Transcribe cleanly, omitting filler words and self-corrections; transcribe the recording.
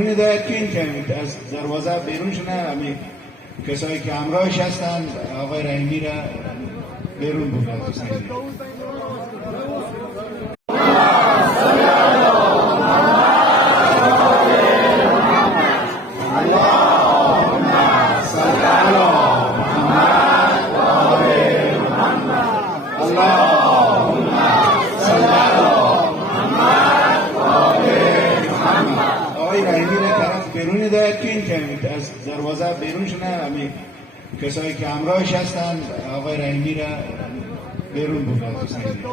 بیرون هدایت کنید که از دروازه بیرون شدن. همین کسایی که همراهش هستند آقای رحیمی را بیرون بگذارید. آقای رحیمی را طرف بیرون هدایت کنید که از دروازه بیرون شدن. همین کسایی که همراهش هستند آقای رحیمی را بیرون بگذارید.